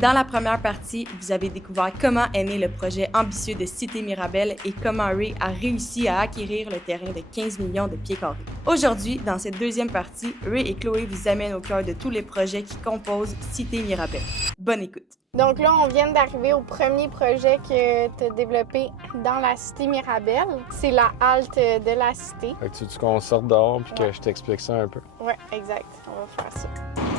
Dans la première partie, vous avez découvert comment est né le projet ambitieux de Cité Mirabel et comment Ray a réussi à acquérir le terrain de 15 millions de pieds carrés. Aujourd'hui, dans cette deuxième partie, Ray et Chloé vous amènent au cœur de tous les projets qui composent Cité Mirabel. Bonne écoute! Donc là, on vient d'arriver au premier projet que tu as développé dans la Cité Mirabel. C'est la halte de la Cité. Fait que tu veux qu'on sorte dehors puis que je t'explique ça un peu? Oui, exact. On va faire ça.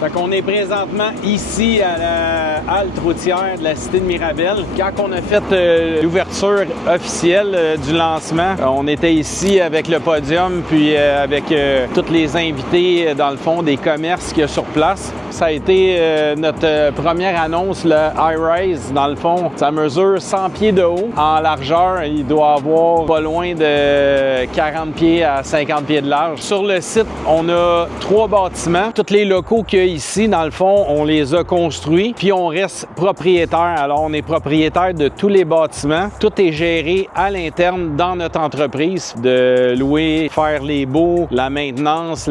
Fait qu'on est présentement ici à la halte routière de la Cité de Mirabel. Quand on a fait l'ouverture officielle du lancement, on était ici avec le podium puis avec tous les invités dans le fond des commerces qu'il y a sur place. Ça a été notre première annonce, le high-rise. Dans le fond, ça mesure 100 pieds de haut. En largeur, il doit avoir pas loin de 40 pieds à 50 pieds de large. Sur le site, on a 3 bâtiments. Tous les locaux qu'il y a ici, dans le fond, on les a construits, puis on reste propriétaire. Alors, on est propriétaire de tous les bâtiments. Tout est géré à l'interne dans notre entreprise, de louer, faire les baux, la maintenance,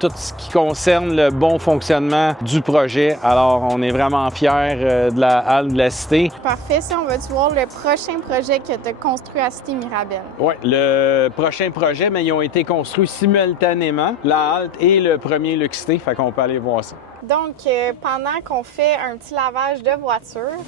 tout ce qui concerne le bon fonctionnement du projet. Alors, on est vraiment fiers de la halle de la Cité. Parfait. Ça, on va-tu voir le prochain projet que tu as construit à Cité Mirabel? Oui, le prochain projet, mais ils ont été construits simultanément, la halte et le premier Luxité, fait qu'on peut aller voir ça. Donc, pendant qu'on fait un petit lavage de voiture,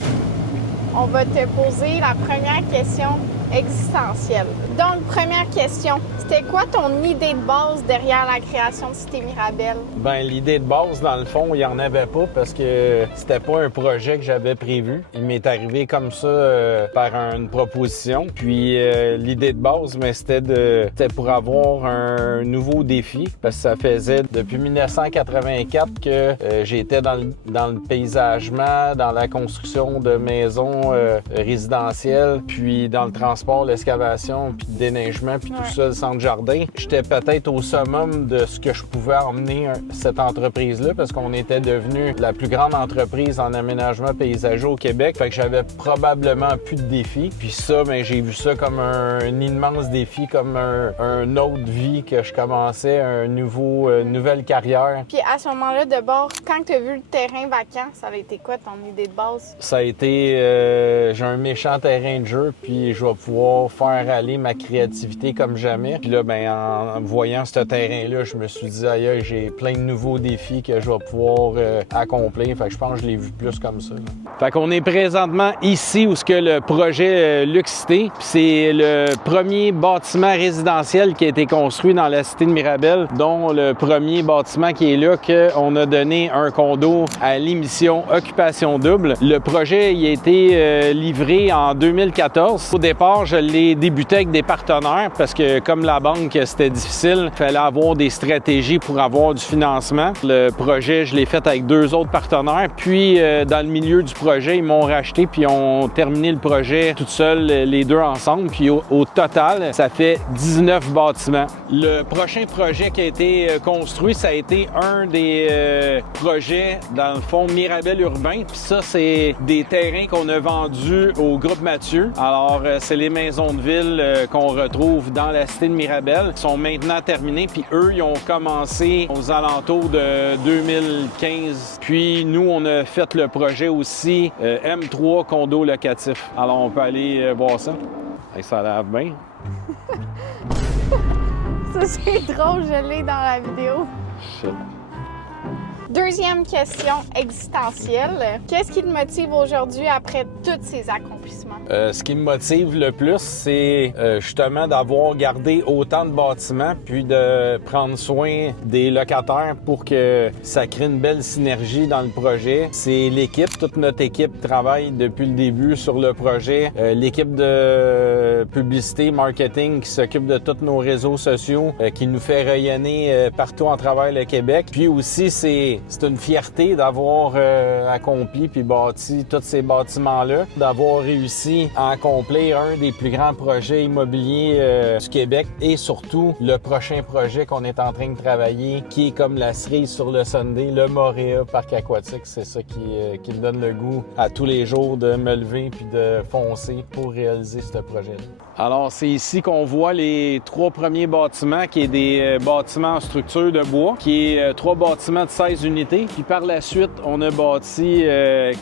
on va te poser la première question existentielle. Donc, première question, c'était quoi ton idée de base derrière la création de Cité Mirabel? Bien, l'idée de base, dans le fond, il n'y en avait pas parce que c'était pas un projet que j'avais prévu. Il m'est arrivé comme ça par une proposition. Puis, l'idée de base, mais c'était pour avoir un nouveau défi parce que ça faisait depuis 1984 que j'étais dans le paysagement, dans la construction de maisons résidentielles, puis dans le transport, l'excavation, puis le déneigement, puis tout ça, le centre-jardin. J'étais peut-être au summum de ce que je pouvais emmener cette entreprise-là parce qu'on était devenu la plus grande entreprise en aménagement paysager au Québec. Fait que j'avais probablement plus de défis. Puis ça, ben, j'ai vu ça comme un immense défi, comme un autre vie que je commençais, une nouvelle carrière. Puis à ce moment-là, de bord, quand tu as vu le terrain vacant, ça a été quoi ton idée de base? Ça a été, j'ai un méchant terrain de jeu, puis je vais pouvoir faire aller ma créativité comme jamais. Puis là, ben, en voyant ce terrain-là, je me suis dit, aïe, j'ai plein de nouveaux défis que je vais pouvoir accomplir. Fait que je pense que je l'ai vu plus comme ça. Là. Fait qu'on est présentement ici où ce que le projet Luxité, puis c'est le premier bâtiment résidentiel qui a été construit dans la Cité de Mirabel, dont le premier bâtiment qui est là, qu'on a donné un condo à l'émission Occupation Double. Le projet il a été livré en 2014. Au départ, je l'ai débuté avec des partenaires parce que comme la banque, c'était difficile, il fallait avoir des stratégies pour avoir du financement. Le projet, je l'ai fait avec 2 autres partenaires. Puis, dans le milieu du projet, ils m'ont racheté puis ont terminé le projet tout seuls, les 2 ensemble. Puis au total, ça fait 19 bâtiments. Le prochain projet qui a été construit, ça a été un des projets, dans le fond, Mirabel urbain. Puis ça, c'est des terrains qu'on a vendus au groupe Mathieu. Alors, c'est les maisons de ville qu'on retrouve dans la Cité de Mirabel, qui sont maintenant terminées. Puis eux, ils ont commencé aux alentours de 2015. Puis nous, on a fait le projet aussi M3 condo locatif. Alors, on peut aller voir ça. Et ça lave bien. Ça, c'est drôle, je l'ai dans la vidéo. Shit. Deuxième question existentielle. Qu'est-ce qui te motive aujourd'hui après tous ces accomplissements? Ce qui me motive le plus, c'est justement d'avoir gardé autant de bâtiments puis de prendre soin des locataires pour que ça crée une belle synergie dans le projet. C'est l'équipe, toute notre équipe travaille depuis le début sur le projet. L'équipe de publicité, marketing qui s'occupe de tous nos réseaux sociaux, qui nous fait rayonner partout à travers le Québec. Puis aussi, c'est une fierté d'avoir accompli puis bâti tous ces bâtiments-là, d'avoir réussi à accomplir un des plus grands projets immobiliers du Québec et surtout le prochain projet qu'on est en train de travailler qui est comme la cerise sur le Sunday, le Moréa Parc aquatique. C'est ça qui me donne le goût à tous les jours de me lever puis de foncer pour réaliser ce projet-là. Alors, c'est ici qu'on voit les 3 premiers bâtiments, qui est des bâtiments en structure de bois, qui est 3 bâtiments de 16 unités. Puis par la suite, on a bâti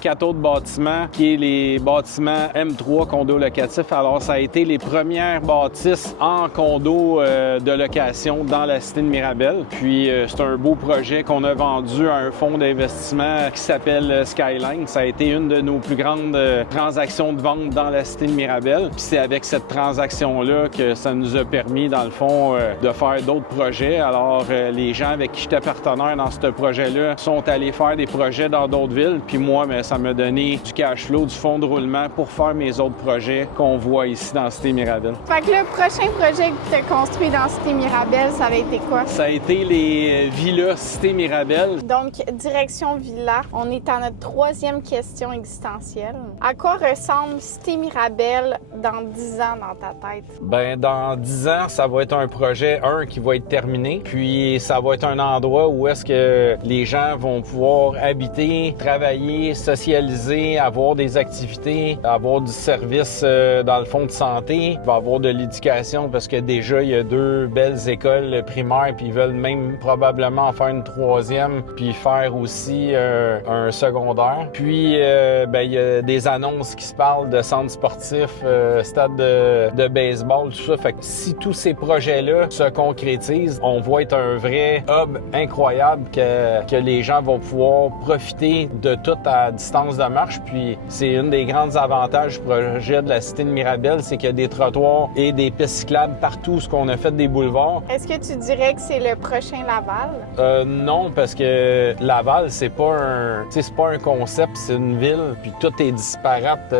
4 autres bâtiments, qui est les bâtiments M3 condo locatif. Alors, ça a été les premières bâtisses en condo de location dans la cité de Mirabel. Puis, c'est un beau projet qu'on a vendu à un fonds d'investissement qui s'appelle Skyline. Ça a été une de nos plus grandes transactions de vente dans la cité de Mirabel. Puis, c'est avec cette transaction-là que ça nous a permis, dans le fond, de faire d'autres projets. Alors, les gens avec qui j'étais partenaire dans ce projet-là sont allés faire des projets dans d'autres villes. Puis moi, ça m'a donné du cash flow, du fonds de roulement pour faire mes autres projets qu'on voit ici dans Cité Mirabel. Fait que le prochain projet que tu as construit dans Cité Mirabel, ça avait été quoi? Ça a été les villas Cité Mirabel. Donc, direction villa, on est à notre 3e question existentielle. À quoi ressemble Cité Mirabel dans 10 ans dans ta tête? Ben, dans 10 ans, ça va être un projet, qui va être terminé. Puis, ça va être un endroit où est-ce que les gens vont pouvoir habiter, travailler, socialiser, avoir des activités, avoir du service, dans le fond, de santé. Il va avoir de l'éducation parce que déjà, il y a 2 belles écoles primaires, puis ils veulent même probablement en faire une 3e, puis faire aussi un secondaire. Puis, il y a des annonces qui se parlent de centres sportifs, stade de baseball, tout ça. Fait que si tous ces projets-là se concrétisent, on va être un vrai hub incroyable que les gens vont pouvoir profiter de tout à distance de marche. Puis c'est une des grands avantages du projet de la cité de Mirabel, c'est qu'il y a des trottoirs et des pistes cyclables partout, ce qu'on a fait des boulevards. Est-ce que tu dirais que c'est le prochain Laval? Non, parce que Laval, c'est pas un concept, c'est une ville, puis tout est disparate,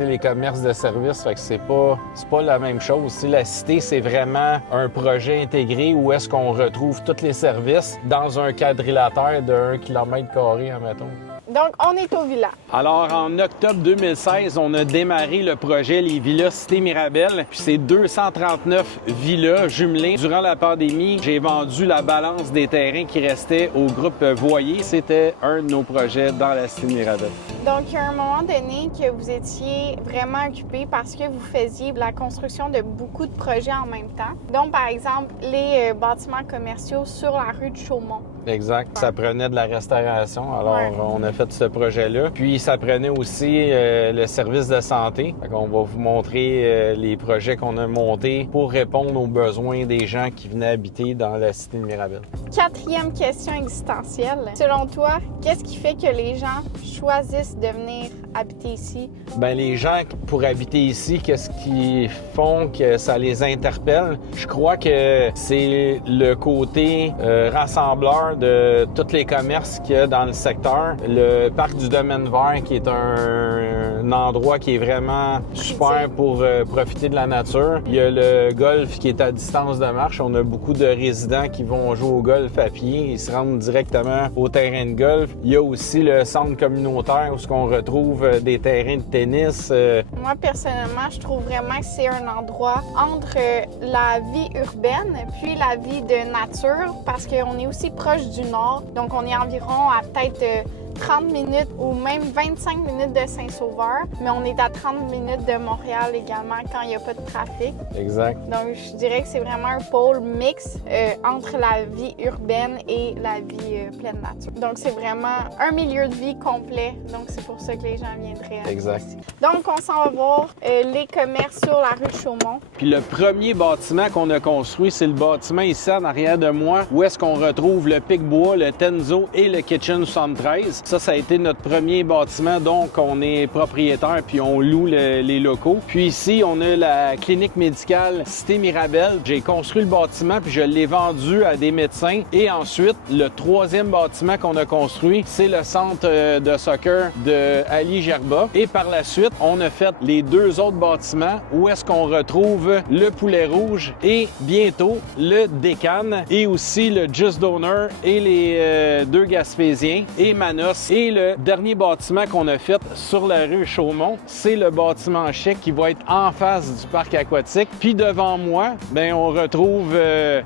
les commerces de services, fait que c'est pas la même chose. T'sais, la cité, c'est vraiment un projet intégré où est-ce qu'on retrouve tous les services dans un quadrilatère de 1 km², admettons. Donc, on est au villa. Alors, en octobre 2016, on a démarré le projet Les Villas Cité Mirabel. Puis c'est 239 villas jumelées. Durant la pandémie, j'ai vendu la balance des terrains qui restaient au groupe Voyer. C'était un de nos projets dans la Cité Mirabel. Donc, il y a un moment donné que vous étiez vraiment occupé parce que vous faisiez la construction de beaucoup de projets en même temps. Donc, par exemple, les bâtiments commerciaux sur la rue de Chaumont. Exact. Ça prenait de la restauration. Alors, on a fait ce projet-là. Puis, ça prenait aussi le service de santé. Fait qu'on va vous montrer les projets qu'on a montés pour répondre aux besoins des gens qui venaient habiter dans la cité de Mirabel. 4e question existentielle. Selon toi, qu'est-ce qui fait que les gens choisissent de venir habiter ici? Bien, les gens, pour habiter ici, qu'est-ce qui font que ça les interpelle? Je crois que c'est le côté rassembleur de tous les commerces qu'il y a dans le secteur. Le parc du domaine vert, qui est un endroit qui est vraiment super pour profiter de la nature. Il y a le golf qui est à distance de marche. On a beaucoup de résidents qui vont jouer au golf à pied. Ils se rendent directement au terrain de golf. Il y a aussi le centre communautaire où on retrouve des terrains de tennis. Moi, personnellement, je trouve vraiment que c'est un endroit entre la vie urbaine puis la vie de nature parce qu'on est aussi proche du nord. Donc, on est environ à peut-être 30 minutes ou même 25 minutes de Saint-Sauveur, mais on est à 30 minutes de Montréal également quand il n'y a pas de trafic. Exact. Donc, je dirais que c'est vraiment un pôle mix entre la vie urbaine et la vie pleine nature. Donc, c'est vraiment un milieu de vie complet. Donc, c'est pour ça que les gens viendraient. Exact. Ici. Donc, on s'en va voir les commerces sur la rue de Chaumont. Puis le premier bâtiment qu'on a construit, c'est le bâtiment ici en arrière de moi, où est-ce qu'on retrouve le Pic-Bois, le Tenzo et le Kitchen 73. Ça a été notre premier bâtiment, donc on est propriétaire puis on loue les locaux. Puis ici, on a la clinique médicale Cité Mirabel. J'ai construit le bâtiment puis je l'ai vendu à des médecins. Et ensuite, le 3e bâtiment qu'on a construit, c'est le centre de soccer de Ali Gerba. Et par la suite, on a fait les 2 autres bâtiments où est-ce qu'on retrouve le Poulet Rouge et bientôt le Décan et aussi le Just Donor et les 2 Gaspésiens et Manos noces. Et le dernier bâtiment qu'on a fait sur la rue Chaumont, c'est le bâtiment chic qui va être en face du parc aquatique. Puis devant moi, bien, on retrouve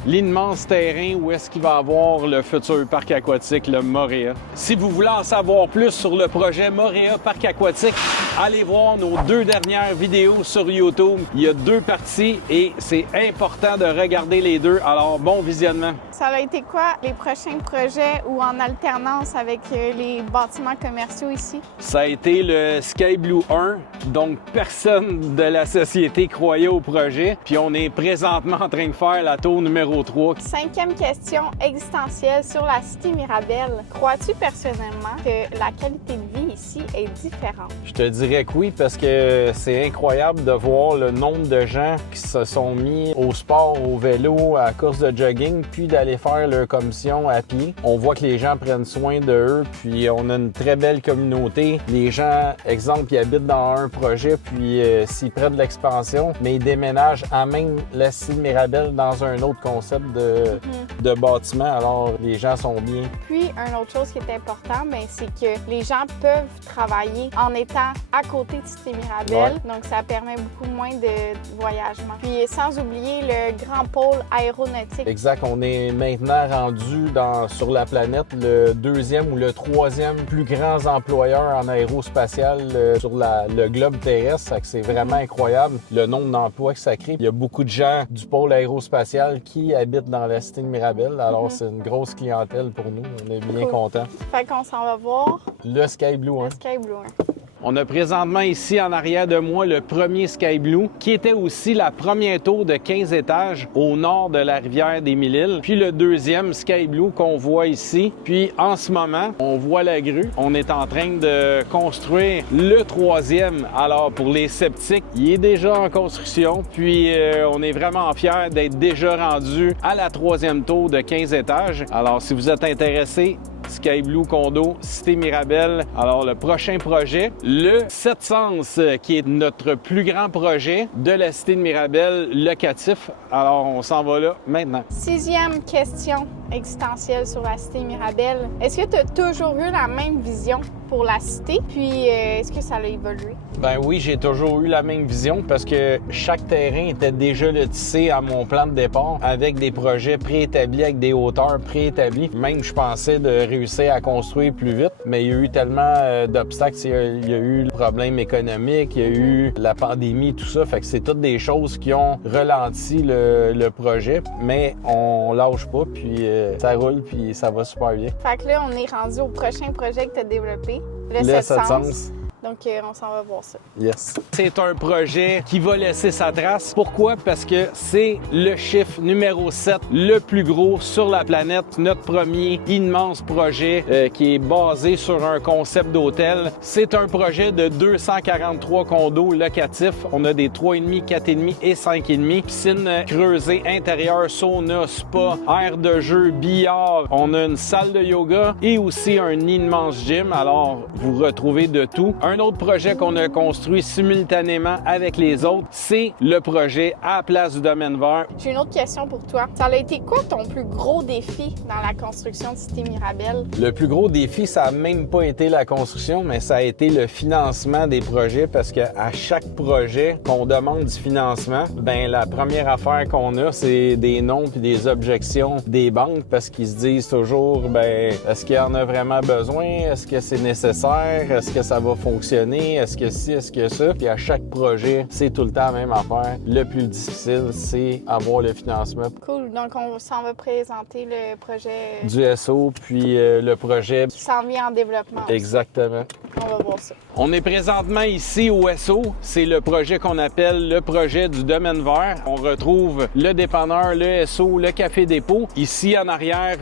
l'immense terrain où est-ce qu'il va avoir le futur parc aquatique, le Moréa. Si vous voulez en savoir plus sur le projet Moréa Parc aquatique, allez voir nos 2 dernières vidéos sur YouTube. Il y a 2 parties et c'est important de regarder les 2. Alors, bon visionnement. Ça a été quoi les prochains projets ou en alternance avec les bâtiments commerciaux ici? Ça a été le Sky Blue 1. Donc, personne de la société croyait au projet. Puis, on est présentement en train de faire la tour numéro 3. 5e question existentielle sur la cité Mirabel. Crois-tu personnellement que la qualité de vie ici est différente? Je te dirais que oui, parce que c'est incroyable de voir le nombre de gens qui se sont mis au sport, au vélo, à la course de jogging, puis d'aller faire leur commission à pied. On voit que les gens prennent soin de eux, puis on a une très belle communauté. Les gens, exemple, ils habitent dans un projet, puis s'ils prennent de l'expansion, mais ils déménagent à même la cité Mirabel dans un autre concept de bâtiment. Alors, les gens sont bien. Puis, une autre chose qui est importante, c'est que les gens peuvent travailler en étant à côté de Cité Mirabel. Ouais. Donc, ça permet beaucoup moins de voyagement. Puis, sans oublier le grand pôle aéronautique. Exact. On est maintenant rendu sur la planète le 2e ou le 3e plus grand employeur en aérospatial sur le globe terrestre. C'est vraiment incroyable le nombre d'emplois que ça crée. Il y a beaucoup de gens du pôle aérospatial qui habitent dans la Cité Mirabel. Alors, c'est une grosse clientèle pour nous. On est bien contents. Fait qu'on s'en va voir le Sky Blue 1. Le Sky Blue 1. On a présentement ici en arrière de moi le premier Sky Blue, qui était aussi la première tour de 15 étages au nord de la rivière des Mille-Îles. Puis le deuxième Sky Blue qu'on voit ici. Puis en ce moment, on voit la grue. On est en train de construire le 3e. Alors pour les sceptiques, il est déjà en construction. Puis on est vraiment fiers d'être déjà rendu à la 3e tour de 15 étages. Alors si vous êtes intéressés, Sky Blue Condo, Cité Mirabel. Alors, le prochain projet, le 7 Sens, qui est notre plus grand projet de la Cité de Mirabel locatif. Alors, on s'en va là maintenant. 6e question existentielle sur la Cité Mirabel. Est-ce que tu as toujours eu la même vision pour la cité? Puis, est-ce que ça a évolué? Ben oui, j'ai toujours eu la même vision parce que chaque terrain était déjà tissé à mon plan de départ avec des projets préétablis, avec des hauteurs préétablies. Même, je pensais de réussir à construire plus vite, mais il y a eu tellement d'obstacles. Il y a eu le problème économique, il y a eu la pandémie, tout ça. Fait que c'est toutes des choses qui ont ralenti le projet, mais on lâche pas, puis ça roule, puis ça va super bien. Fait que là, on est rendu au prochain projet que tu as développé, le 7 Sens. Donc, on s'en va voir ça. Yes. C'est un projet qui va laisser sa trace. Pourquoi? Parce que c'est le chiffre numéro 7, le plus gros sur la planète. Notre premier immense projet qui est basé sur un concept d'hôtel. C'est un projet de 243 condos locatifs. On a des 3,5, 4,5 et 5,5. Piscine creusée intérieure, sauna, spa, aire de jeu, billard. On a une salle de yoga et aussi un immense gym. Alors, vous retrouvez de tout. Un autre projet qu'on a construit simultanément avec les autres, c'est le projet à la place du domaine vert. J'ai une autre question pour toi. Ça a été quoi ton plus gros défi dans la construction de Cité Mirabel? Le plus gros défi, ça n'a même pas été la construction, mais ça a été le financement des projets parce qu'à chaque projet qu'on demande du financement, ben la première affaire qu'on a, c'est des noms puis des objections des banques parce qu'ils se disent toujours, ben est-ce qu'il y en a vraiment besoin? Est-ce que c'est nécessaire? Est-ce que ça va fonctionner? Est-ce que ci, est-ce que ça? Puis à chaque projet, c'est tout le temps la même affaire. Le plus difficile, c'est avoir le financement. Cool. Donc, on s'en va présenter le projet... du SO, puis le projet... qui s'en vient en développement. Exactement. On va voir ça. On est présentement ici au SO. C'est le projet qu'on appelle le projet du domaine vert. On retrouve le dépanneur, le SO, le café dépôt. Ici, en arrière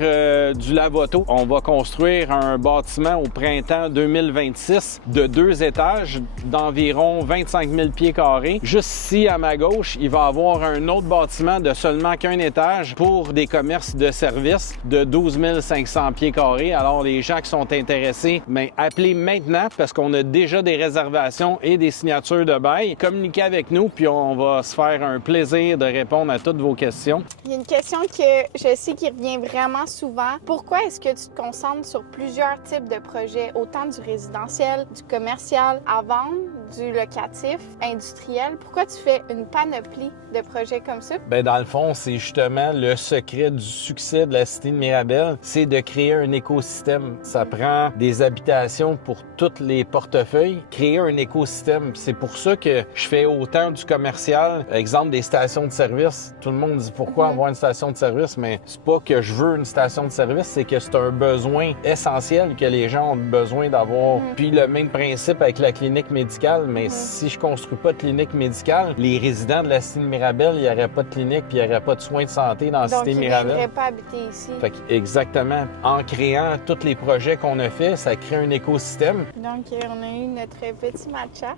du Lavoto, on va construire un bâtiment au printemps 2026 de 2 étages d'environ 25 000 pieds carrés. Juste ici, à ma gauche, il va y avoir un autre bâtiment de seulement qu'un étage pour des commerces de services de 12 500 pieds carrés. Alors, les gens qui sont intéressés, bien, appelez maintenant maintenant parce qu'on a déjà des réservations et des signatures de bail. Communiquez avec nous, puis on va se faire un plaisir de répondre à toutes vos questions. Il y a une question que je sais qui revient vraiment souvent. Pourquoi est-ce que tu te concentres sur plusieurs types de projets, autant du résidentiel, du commercial à vendre, du locatif, industriel? Pourquoi tu fais une panoplie de projets comme ça? Bien, dans le fond, c'est justement le secret du succès de la Cité de Mirabel, c'est de créer un écosystème. Ça prend des habitations pour tous les portefeuilles, créer un écosystème. C'est pour ça que je fais autant du commercial, exemple des stations de service. Tout le monde dit pourquoi avoir une station de service, mais c'est pas que je veux une station de service, c'est que c'est un besoin essentiel que les gens ont besoin d'avoir. Puis le même principe avec la clinique médicale, mais si je construis pas de clinique médicale, les résidents de la Cité de Mirabel, il n'y aurait pas de clinique puis il n'y aurait pas de soins de santé dans la Cité Mirabel. Donc, ils ne viendraient pas habiter ici. Fait que, exactement. En créant tous les projets qu'on a fait, ça crée un écosystème. Donc, on a eu notre petit matcha.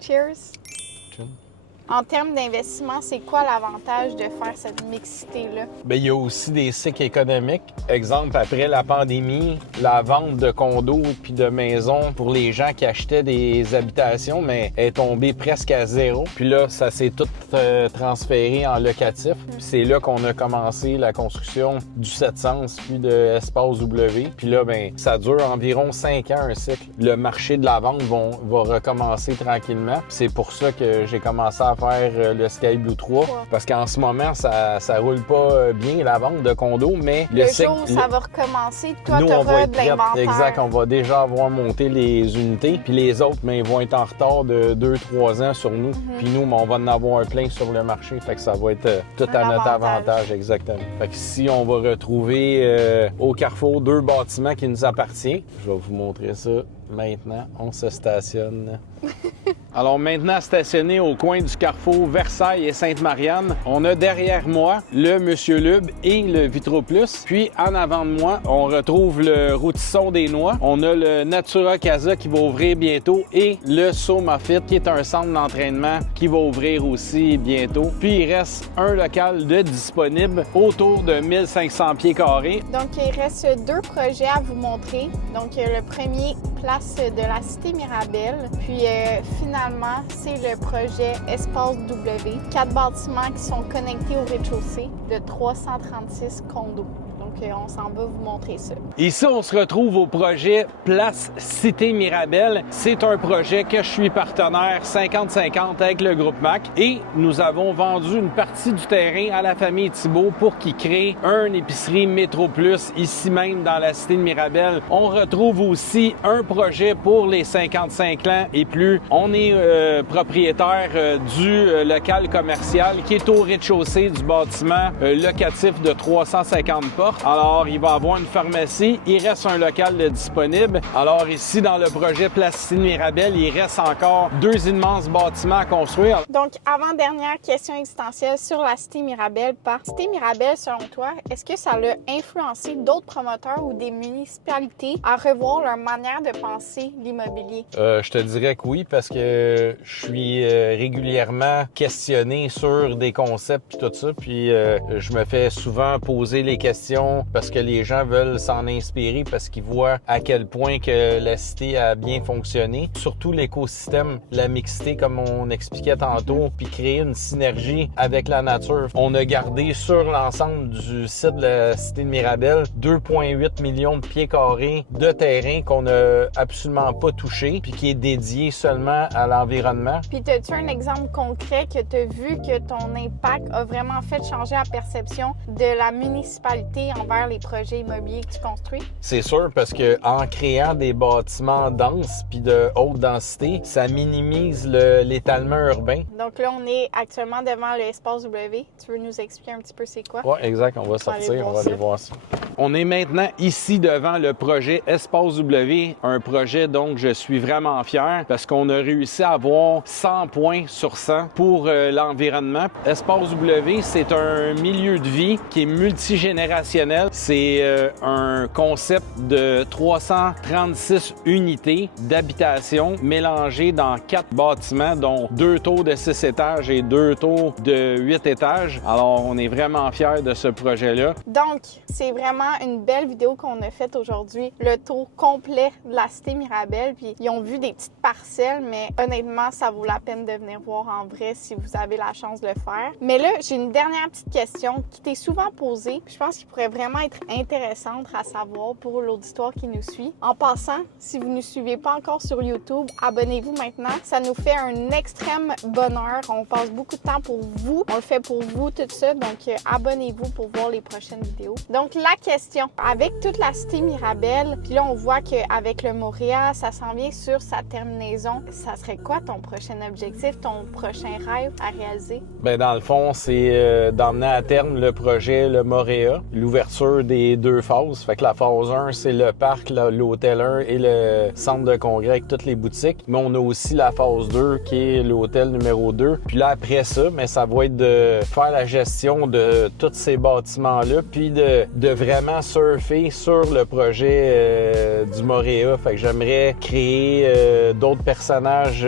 Cheers! Cheers. En termes d'investissement, c'est quoi l'avantage de faire cette mixité-là? Bien, il y a aussi des cycles économiques. Exemple, après la pandémie, la vente de condos puis de maisons pour les gens qui achetaient des habitations, mais est tombée presque à zéro. Puis là, ça s'est tout transféré en locatif. Puis c'est là qu'on a commencé la construction du 700 puis de Espace W. Puis là, bien, ça dure environ 5 ans, un cycle. Le marché de la vente va recommencer tranquillement. Puis c'est pour ça que j'ai commencé à faire le Sky Blue 3, parce qu'en ce moment, ça roule pas bien, la vente de condos, mais le jour où ça va recommencer, toi, tu auras de l'inventaire. Exact, on va déjà avoir monté les unités, puis les autres, mais ils vont être en retard de 2-3 ans sur nous, puis nous, on va en avoir plein sur le marché, fait que ça va être tout à notre avantage, exactement. Fait que si on va retrouver au Carrefour 2 bâtiments qui nous appartiennent, je vais vous montrer ça maintenant, on se stationne. Alors maintenant stationné au coin du Carrefour Versailles et Sainte-Marianne, on a derrière moi le Monsieur Lube et le Vitro Plus. Puis en avant de moi, on retrouve le Rôtisson des Noix. On a le Natura Casa qui va ouvrir bientôt et le SoMaFit qui est un centre d'entraînement qui va ouvrir aussi bientôt. Puis il reste un local de disponible autour de 1500 pieds carrés. Donc il reste 2 projets à vous montrer. Donc le premier, place de la Cité Mirabel. Puis finalement, c'est le projet Espace W. 4 bâtiments qui sont connectés au rez-de-chaussée de 336 condos. Donc, on s'en va vous montrer ça. Ici, on se retrouve au projet Place Cité Mirabel. C'est un projet que je suis partenaire 50-50 avec le groupe MAC et nous avons vendu une partie du terrain à la famille Thibault pour qu'ils créent une épicerie Métro Plus ici même dans la Cité de Mirabel. On retrouve aussi un projet pour les 55 ans et plus. On est propriétaire du local commercial qui est au rez-de-chaussée du bâtiment locatif de 350 portes. Alors, il va y avoir une pharmacie. Il reste un local de disponible. Alors, ici, dans le projet Place Cité Mirabel, il reste encore 2 immenses bâtiments à construire. Donc, avant-dernière question existentielle sur la Cité Mirabel. Par Cité Mirabel, selon toi, est-ce que ça a influencé d'autres promoteurs ou des municipalités à revoir leur manière de penser l'immobilier? Je te dirais que oui, parce que je suis régulièrement questionné sur des concepts et tout ça. Puis, je me fais souvent poser les questions parce que les gens veulent s'en inspirer parce qu'ils voient à quel point que la cité a bien fonctionné. Surtout l'écosystème, la mixité comme on expliquait tantôt, puis créer une synergie avec la nature. On a gardé sur l'ensemble du site de la Cité de Mirabel 2,8 millions de pieds carrés de terrain qu'on n'a absolument pas touché puis qui est dédié seulement à l'environnement. Puis as-tu un exemple concret que tu as vu que ton impact a vraiment fait changer la perception de la municipalité envers les projets immobiliers que tu construis? C'est sûr, parce que en créant des bâtiments denses puis de haute densité, ça minimise l'étalement urbain. Donc là, on est actuellement devant l'espace W. Tu veux nous expliquer un petit peu c'est quoi? Oui, exact. On va sortir, on va aller voir ça. On est maintenant ici devant le projet Espace W, un projet dont je suis vraiment fier parce qu'on a réussi à avoir 100 points sur 100 pour l'environnement. Espace W, c'est un milieu de vie qui est multigénérationnel. C'est un concept de 336 unités d'habitation mélangées dans 4 bâtiments, dont 2 tours de 6 étages et 2 tours de 8 étages. Alors, on est vraiment fiers de ce projet-là. Donc, c'est vraiment vraiment une belle vidéo qu'on a faite aujourd'hui, le tour complet de la cité Mirabel. Puis ils ont vu des petites parcelles, mais honnêtement, ça vaut la peine de venir voir en vrai si vous avez la chance de le faire. Mais là, j'ai une dernière petite question qui t'est souvent posée. Je pense qu'il pourrait vraiment être intéressante à savoir pour l'auditoire qui nous suit. En passant, si vous ne nous suivez pas encore sur YouTube, abonnez-vous maintenant. Ça nous fait un extrême bonheur. On passe beaucoup de temps pour vous. On le fait pour vous, tout ça. Donc, abonnez-vous pour voir les prochaines vidéos. Donc, la question, avec toute la cité Mirabel, puis là, on voit qu'avec le Moréa, ça s'en vient sur sa terminaison. Ça serait quoi ton prochain objectif, ton prochain rêve à réaliser? Bien, dans le fond, c'est d'emmener à terme le projet, le Moréa, l'ouverture des 2 phases. Fait que la phase 1, c'est le parc, l'hôtel 1 et le centre de congrès avec toutes les boutiques. Mais on a aussi la phase 2 qui est l'hôtel numéro 2. Puis là, après ça, mais ça va être de faire la gestion de tous ces bâtiments-là, puis de vraiment surfer sur le projet du Moréa. Fait que j'aimerais créer d'autres personnages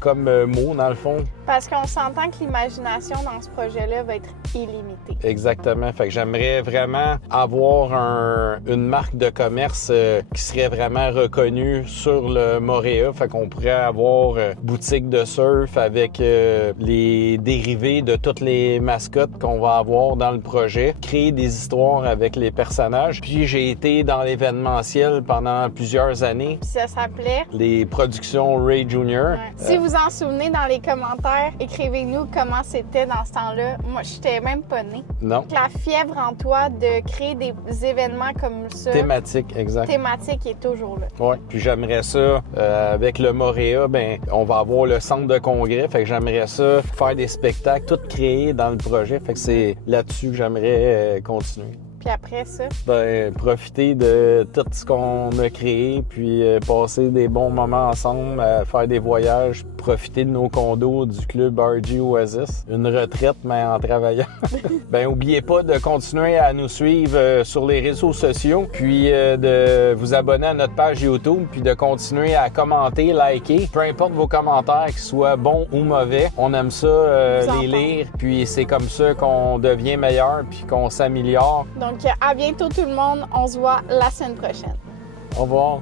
comme Mo, dans le fond. Parce qu'on s'entend que l'imagination dans ce projet-là va être illimitée. Exactement. Fait que j'aimerais vraiment avoir une marque de commerce qui serait vraiment reconnue sur le Moréa. Fait qu'on pourrait avoir boutique de surf avec les dérivés de toutes les mascottes qu'on va avoir dans le projet. Créer des histoires avec les personnages. Puis j'ai été dans l'événementiel pendant plusieurs années. Puis ça s'appelait? Les productions Ray Jr. Ouais. Si vous en souvenez dans les commentaires, écrivez-nous comment c'était dans ce temps-là. Moi, j'étais même pas née. Non. La fièvre en toi de créer des événements comme ça. Thématique, exact. Thématique est toujours là. Oui, puis j'aimerais ça, avec le Moréa, ben on va avoir le centre de congrès, fait que j'aimerais ça faire des spectacles, tout créer dans le projet, fait que c'est là-dessus que j'aimerais continuer. Puis après ça? Ben, profiter de tout ce qu'on a créé, puis passer des bons moments ensemble, faire des voyages, profiter de nos condos du club RG Oasis. Une retraite, mais en travaillant. Ben, oubliez pas de continuer à nous suivre sur les réseaux sociaux, puis de vous abonner à notre page YouTube, puis de continuer à commenter, liker. Peu importe vos commentaires, qu'ils soient bons ou mauvais, on aime ça les lire, puis c'est comme ça qu'on devient meilleur, puis qu'on s'améliore. Donc, à bientôt tout le monde. On se voit la semaine prochaine. Au revoir.